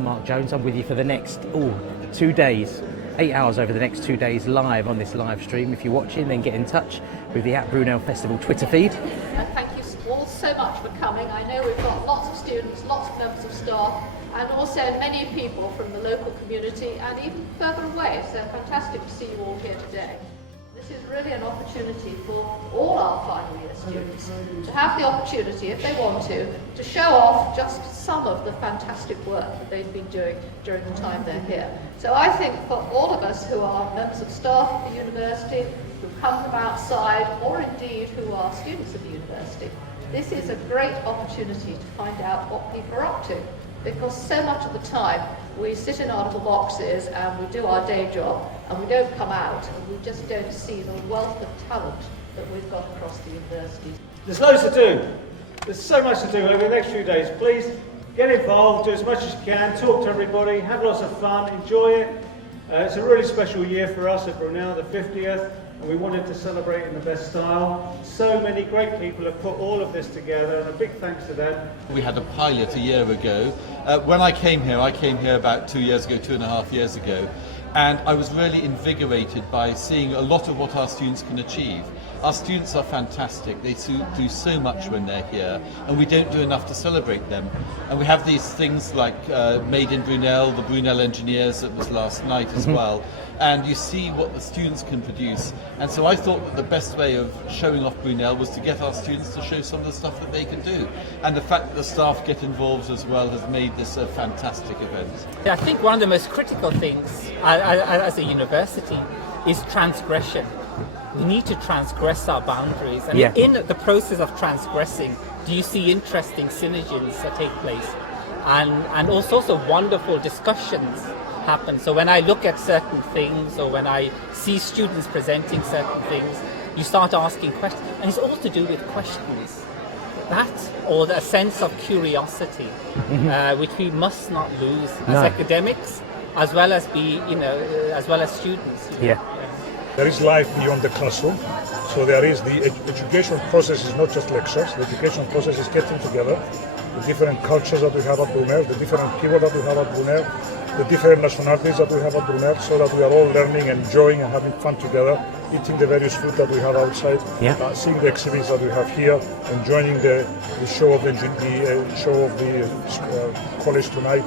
I'm Mark Jones. I'm with you for the next 2 days, 8 hours over the next 2 days live on this live stream. If you're watching, then get in touch with the @Brunel Festival Twitter feed. And thank you all so much for coming. I know we've got lots of students, lots of members of staff, and also many people from the local community and even further away. So fantastic to see you all here today. This is really an opportunity for all our final year students to have the opportunity, if they want to show off just some of the fantastic work that they've been doing during the time they're here. So I think for all of us who are members of staff at the university, who come from outside, or indeed who are students of the university, this is a great opportunity to find out what people are up to. Because so much of the time we sit in our little boxes and we do our day job and we don't come out and we just don't see the wealth of talent that we've got across the university. There's loads to do. There's so much to do over the next few days. Please get involved, do as much as you can, talk to everybody, have lots of fun, enjoy it. It's a really special year for us at Brunel, the 50th. And we wanted to celebrate in the best style. So many great people have put all of this together, and a big thanks to them. We had a pilot a year ago. When I came here about 2 years ago, 2.5 years ago, and I was really invigorated by seeing a lot of what our students can achieve. Our students are fantastic. They do so much when they're here, and we don't do enough to celebrate them. And we have these things like Made in Brunel, the Brunel Engineers that was last night as well. And you see what the students can produce. And so I thought that the best way of showing off Brunel was to get our students to show some of the stuff that they can do. And the fact that the staff get involved as well has made this a fantastic event. I think one of the most critical things as a university is transgression. We need to transgress our boundaries, and in the process of transgressing, do you see interesting synergies that take place, and all sorts of wonderful discussions happen. So when I look at certain things, or when I see students presenting certain things, you start asking questions, and it's all to do with questions. That, or a sense of curiosity, which we must not lose as academics, as well as as well as students. There is life beyond the classroom, so there is the education process is not just lectures. The education process is getting together the different cultures that we have at Brunel, the different people that we have at Brunel, the different nationalities that we have at Brunel, so that we are all learning, enjoying and having fun together, eating the various food that we have outside, seeing the exhibits that we have here, enjoying the show of the college tonight,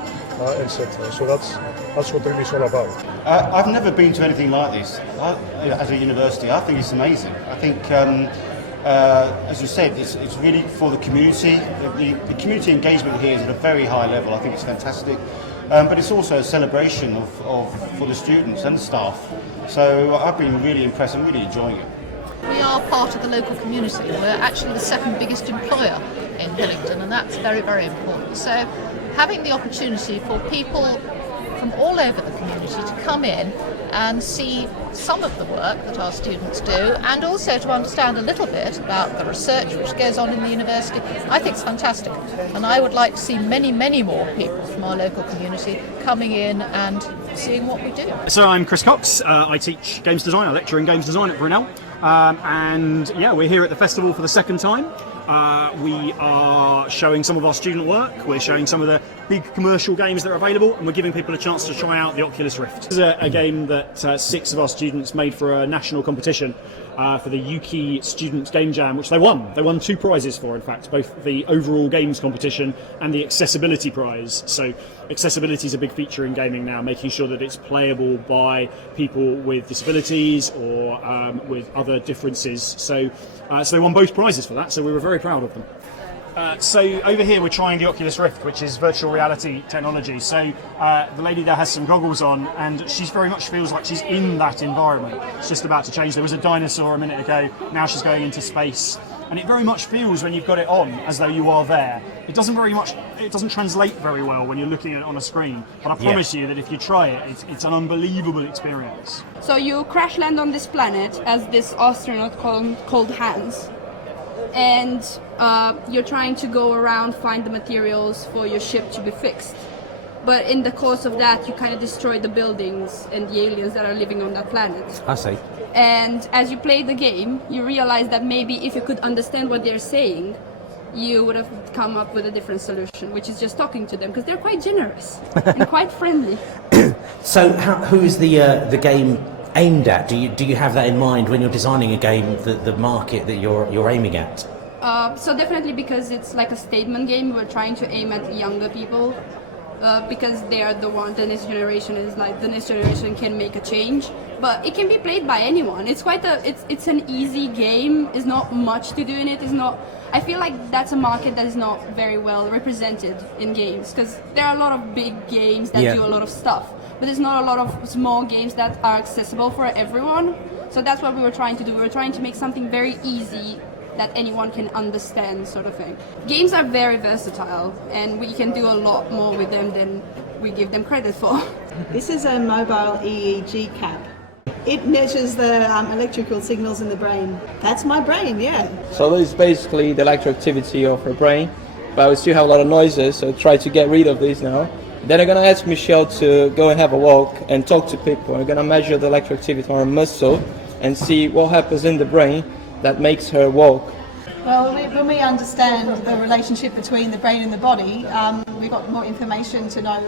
etc. So that's what really it's all about. I've never been to anything like this as a university. I think it's amazing. I think, as you said, it's really for the community. The community engagement here is at a very high level. I think it's fantastic. But it's also a celebration for the students and the staff. So I've been really impressed and really enjoying it. We are part of the local community. We're actually the second biggest employer in Hillingdon, and that's very, very important. So having the opportunity for people from all over the community to come in and see some of the work that our students do, and also to understand a little bit about the research which goes on in the university, I think it's fantastic. And I would like to see many, many more people from our local community coming in and seeing what we do. So I'm Chris Cox. I teach games design. I lecture in games design at Brunel. And we're here at the festival for the second time. We are showing some of our student work, we're showing some of the big commercial games that are available, and we're giving people a chance to try out the Oculus Rift. This is a game that 6 of our students made for a national competition for the UK Students Game Jam, which they won. They won 2 prizes for, in fact, both the overall games competition and the accessibility prize. So accessibility is a big feature in gaming now, making sure that it's playable by people with disabilities or with other differences. So they won both prizes for that, so we were very proud of them. So over here we're trying the Oculus Rift, which is virtual reality technology. So the lady there has some goggles on, and she very much feels like she's in that environment. It's just about to change. There was a dinosaur a minute ago, now she's going into space. And it very much feels when you've got it on as though you are there. It doesn't translate very well when you're looking at it on a screen. But I promise you that if you try it, it's an unbelievable experience. So you crash land on this planet as this astronaut called Hans. And you're trying to go around, find the materials for your ship to be fixed. But in the course of that, you kind of destroy the buildings and the aliens that are living on that planet. I see. And as you play the game, you realize that maybe if you could understand what they're saying, you would have come up with a different solution, which is just talking to them, because they're quite generous and quite friendly. So who is the game aimed at? Do you have that in mind when you're designing a game, the market that you're aiming at? So definitely, because it's like a statement game, we're trying to aim at younger people, because they are the next generation is like the next generation can make a change. But it can be played by anyone. It's quite it's an easy game. There's not much to do in it. I feel like that's a market that is not very well represented in games, because there are a lot of big games that do a lot of stuff, but there's not a lot of small games that are accessible for everyone. So that's what we were trying to do. We were trying to make something very easy that anyone can understand, sort of thing. Games are very versatile, and we can do a lot more with them than we give them credit for. This is a mobile EEG cap. It measures the electrical signals in the brain. That's my brain, yeah. So this is basically the electroactivity of her brain, but we still have a lot of noises, so try to get rid of these now. Then I'm going to ask Michelle to go and have a walk and talk to people. We're going to measure the electroactivity on her muscle and see what happens in the brain that makes her walk. Well, when we understand the relationship between the brain and the body, we've got more information to know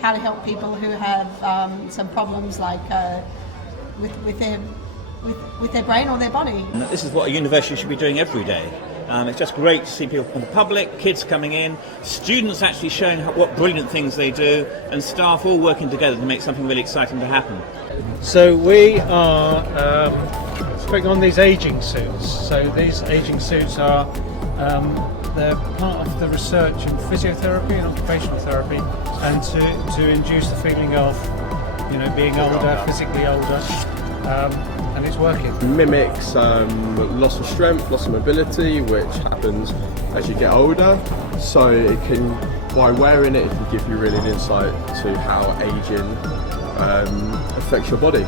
how to help people who have some problems like with their brain or their body. This is what a university should be doing every day. It's just great to see people from the public, kids coming in, students actually showing what brilliant things they do, and staff all working together to make something really exciting to happen. So we are putting on these aging suits. So these aging suits are they're part of the research in physiotherapy and occupational therapy, and to induce the feeling of being older, physically older, and it's working. Mimics loss of strength, loss of mobility, which happens as you get older. So it can, by wearing it, it can give you really an insight to how aging affects your body.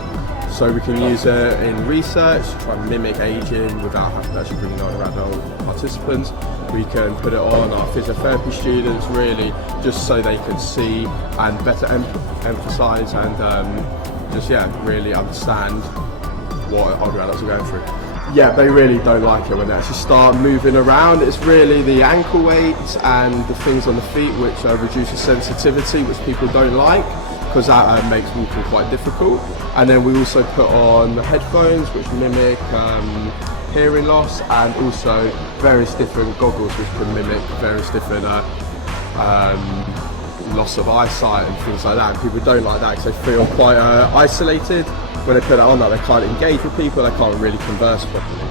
So we can use it in research to try and mimic aging without having to actually bring on adult participants. We can put it on our physiotherapy students, really, just so they can see and better emphasise and really understand what older adults are going through. Yeah, they really don't like it when they actually start moving around. It's really the ankle weights and the things on the feet which reduces sensitivity, which people don't like, because that makes walking quite difficult. And then we also put on headphones which mimic hearing loss, and also various different goggles which can mimic various different loss of eyesight and things like that. And people don't like that because they feel quite isolated. When they put it on, that they can't engage with people, they can't really converse properly.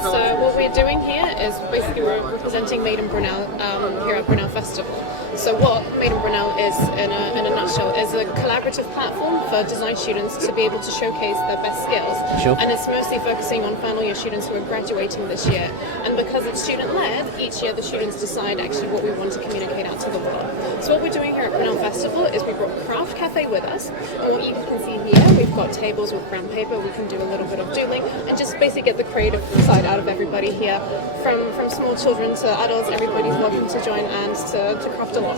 So what we're doing here is basically we're representing Made in Brunel here at Brunel Festival. So what Made in Brunel is, in a nutshell, is a collaborative platform for design students to be able to showcase their best skills. Sure. And it's mostly focusing on final year students who are graduating this year. And because it's student-led, each year the students decide actually what we want to communicate out to the world. So what we're doing here at Brunel Festival is we brought Craft Cafe with us. And what you can see here, we've got tables with brown paper. We can do a little bit of doodling and just basically get the creative side out of everybody here. From small children to adults, everybody's welcome to join and to craft a lot.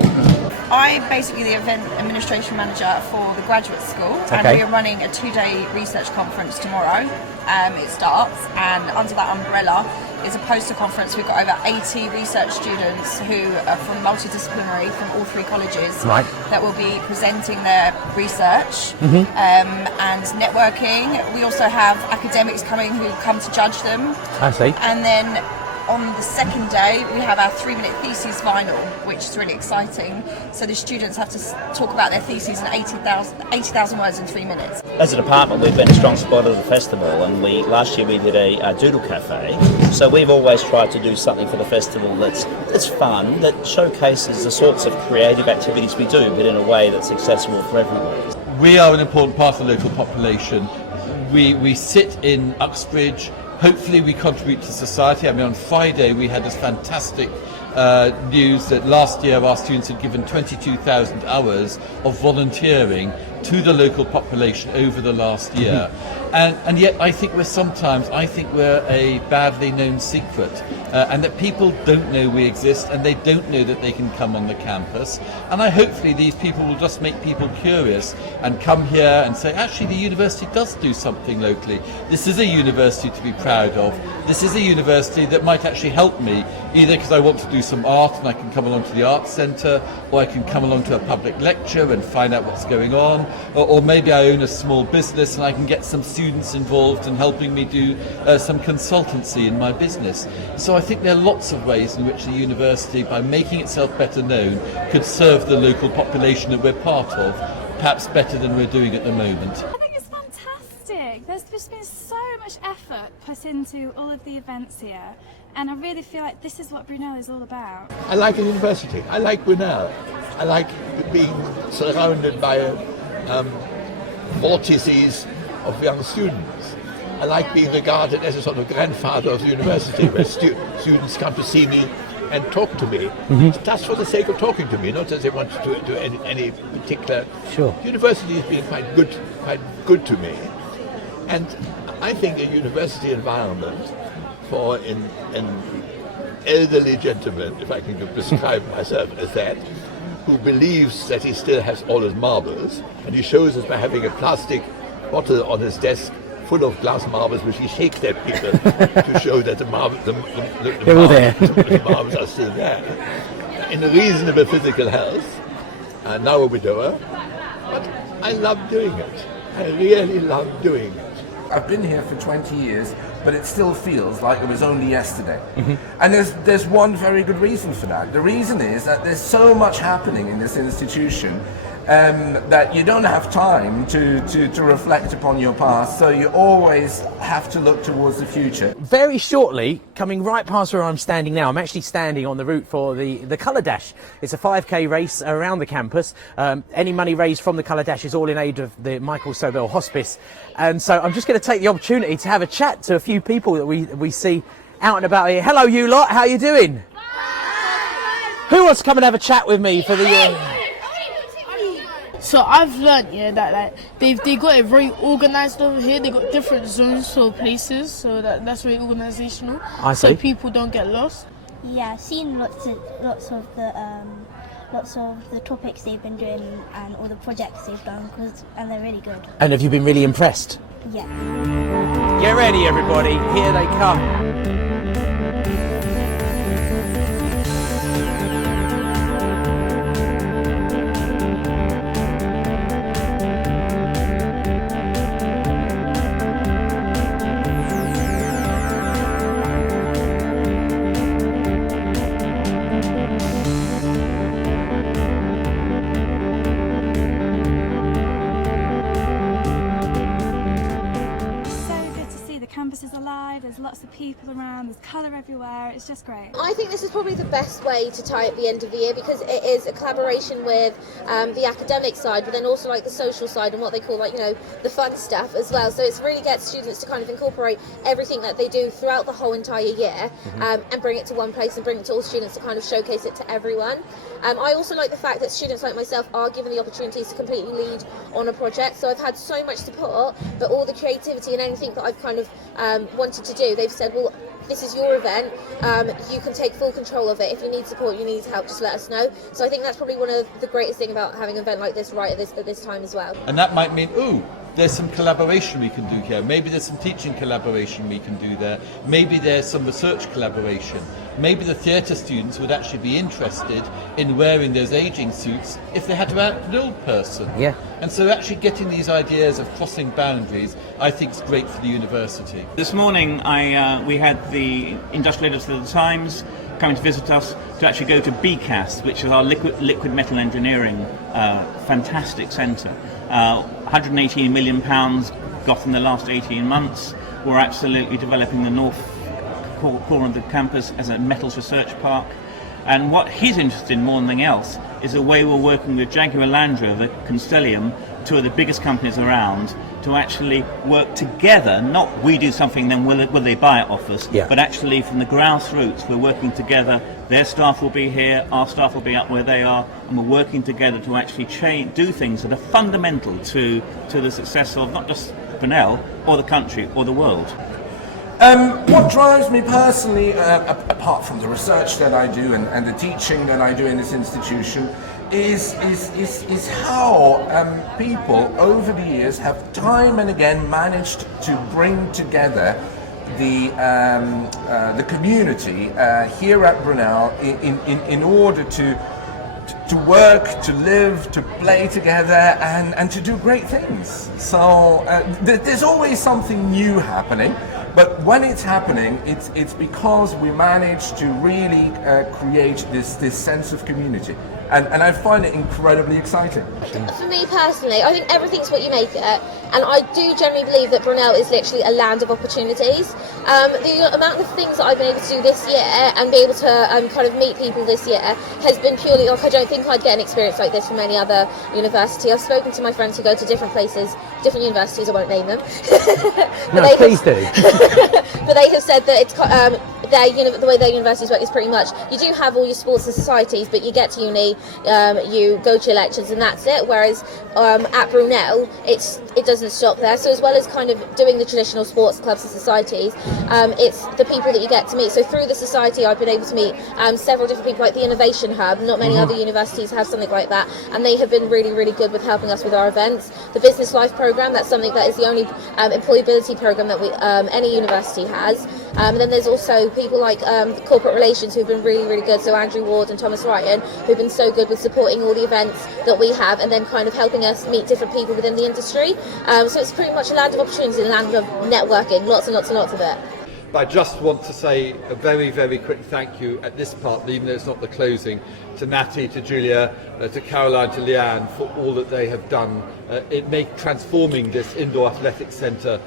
I'm basically the event administration manager for the graduate school, and we're running a 2-day research conference tomorrow. It starts, and under that umbrella is a poster conference. We've got over 80 research students who are from multidisciplinary from all 3 colleges that will be presenting their research and networking. We also have academics coming who come to judge them. I see. And then on the second day, we have our 3-minute thesis vinyl, which is really exciting. So the students have to talk about their theses in 80,000 words in 3 minutes. As a department, we've been a strong supporter of the festival, and last year we did a doodle cafe. So we've always tried to do something for the festival that's fun, that showcases the sorts of creative activities we do, but in a way that's accessible for everyone. We are an important part of the local population. We sit in Uxbridge. Hopefully we contribute to society. I mean, on Friday we had this fantastic news that last year our students had given 22,000 hours of volunteering to the local population over the last year. And yet I think we're a badly known secret, and that people don't know we exist, and they don't know that they can come on the campus. And hopefully these people will just make people curious and come here and say, actually, the university does do something locally. This is a university to be proud of. This is a university that might actually help me, either because I want to do some art and I can come along to the arts centre, or I can come along to a public lecture and find out what's going on, or maybe I own a small business and I can get some students involved in helping me do some consultancy in my business. So I think there are lots of ways in which the university, by making itself better known, could serve the local population that we're part of, perhaps better than we're doing at the moment. I think it's fantastic. There's just been so much effort put into all of the events here, and I really feel like this is what Brunel is all about. I like a university. I like Brunel. I like being surrounded by vortices of young students. I like being regarded as a sort of grandfather of the university, where students come to see me and talk to me, just for the sake of talking to me, not that they want to do any particular. Sure. University has been quite good to me, and I think a university environment for an elderly gentleman, if I can describe myself as that, who believes that he still has all his marbles, and he shows us by having a plastic bottle on his desk full of glass marbles, which he shakes at people to show that the marbles are still there. In a reasonable physical health, and now a widower, but I love doing it. I really love doing it. I've been here for 20 years, but it still feels like it was only yesterday. And there's one very good reason for that. The reason is that there's so much happening in this institution that you don't have time to reflect upon your past, so you always have to look towards the future. Very shortly, coming right past where I'm standing now, I'm actually standing on the route for the Colour Dash. It's a 5k race around the campus. Any money raised from the Colour Dash is all in aid of the Michael Sobel Hospice. And so I'm just going to take the opportunity to have a chat to a few people that we see out and about here. Hello you lot, how you doing? Who wants to come and have a chat with me for the... So I've learned, that they got it very organised over here. They got different zones for places, so that's very organisational. I see. So people don't get lost. Yeah, I've seen lots of the topics they've been doing and all the projects they've done, and they're really good. And have you been really impressed? Yeah. Get ready, everybody. Here they come. There's lots of people around, there's colour everywhere, it's just great. I think this is probably the best way to tie up the end of the year, because it is a collaboration with the academic side, but then also like the social side and what they call the fun stuff as well. So it's really gets students to kind of incorporate everything that they do throughout the whole entire year and bring it to one place and bring it to all students to kind of showcase it to everyone. I also like the fact that students like myself are given the opportunities to completely lead on a project. So I've had so much support, but all the creativity and anything that I've kind of wanted to do, they've said, well, this is your event, you can take full control of it. If you need support, you need help, just let us know. So I think that's probably one of the greatest thing about having an event like this right at this time as well. And that might mean, there's some collaboration we can do here. Maybe there's some teaching collaboration we can do there. Maybe there's some research collaboration. maybe the theatre students would actually be interested in wearing those ageing suits if they had to act an old person. Yeah. And so actually getting these ideas of crossing boundaries, I think is great for the university. This morning we had the industrial editor of the Times coming to visit us to actually go to BCAS, which is our liquid metal engineering fantastic centre. £118 million got in the last 18 months. We're absolutely developing the north corner of the campus as a metals research park. And what he's interested in more than anything else is the way we're working with Jaguar Land Rover, Constellium, two of the biggest companies around, to actually work together. Not we do something, then will they buy it off us, but actually from the grassroots we're working together. Their staff will be here, our staff will be up where they are, and we're working together to actually do things that are fundamental to the success of not just Brunel or the country or the world. What drives me personally, apart from the research that I do and the teaching that I do in this institution, is how people over the years have time and again managed to bring together the community here at Brunel in order to work, to live, to play together, and to do great things. So there's always something new happening, but when it's happening, it's because we managed to really create this sense of community. And I find it incredibly exciting. For me personally, I think everything's what you make it, and I do generally believe that Brunel is literally a land of opportunities. The amount of things that I've been able to do this year and be able to kind of meet people this year has been purely like, I don't think I'd get an experience like this from any other university. I've spoken to my friends who go to different places, different universities, I won't name them. No, please do. But they have said that it's the way their universities work is pretty much, you do have all your sports and societies, but you get to uni, you go to your lectures, and that's it. Whereas at Brunel, it doesn't stop there. So as well as kind of doing the traditional sports clubs and societies, it's the people that you get to meet. So through the society, I've been able to meet several different people, like the Innovation Hub. Not many other universities have something like that, and they have been really, really good with helping us with our events. The Business Life program, that's something that is the only employability program that any university has. And then there's also people like corporate relations who've been really, really good. So Andrew Ward and Thomas Ryan, who've been so good with supporting all the events that we have, and then kind of helping us meet different people within the industry. So it's pretty much a land of opportunity, a land of networking, lots and lots and lots of it. I just want to say a very, very quick thank you at this part, even though it's not the closing, to Natty, to Julia, to Caroline, to Leanne, for all that they have done in transforming this indoor athletics centre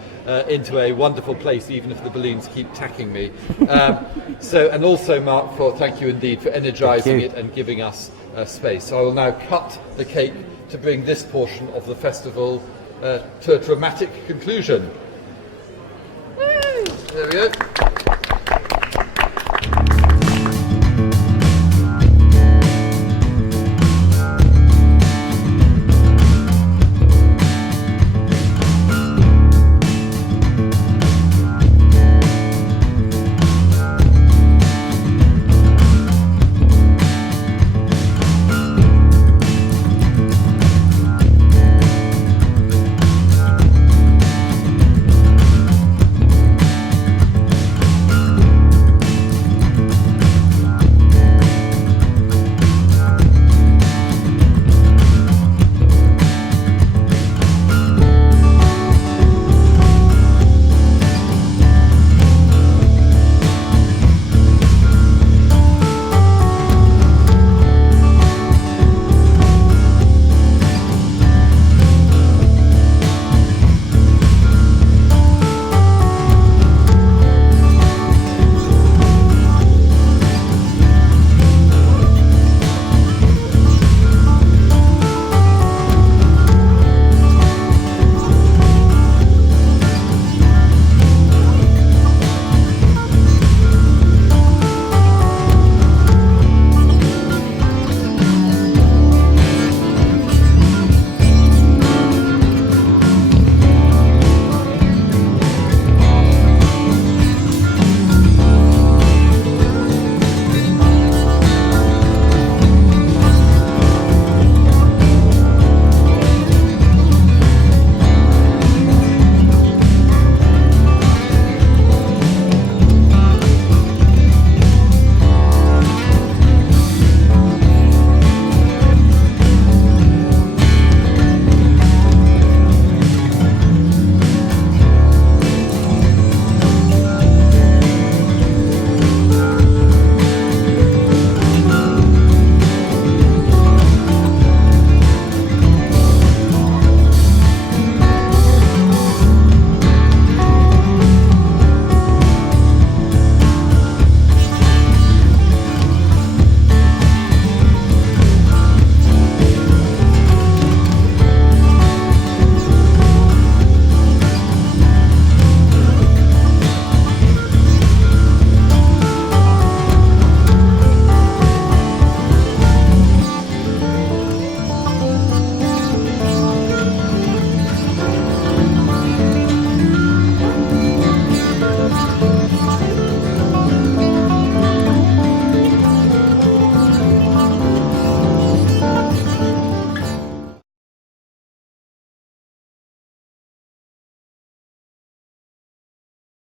into a wonderful place, even if the balloons keep tacking me. And also Mark, thank you indeed for energising it and giving us space. So I will now cut the cake to bring this portion of the festival to a dramatic conclusion. There we go.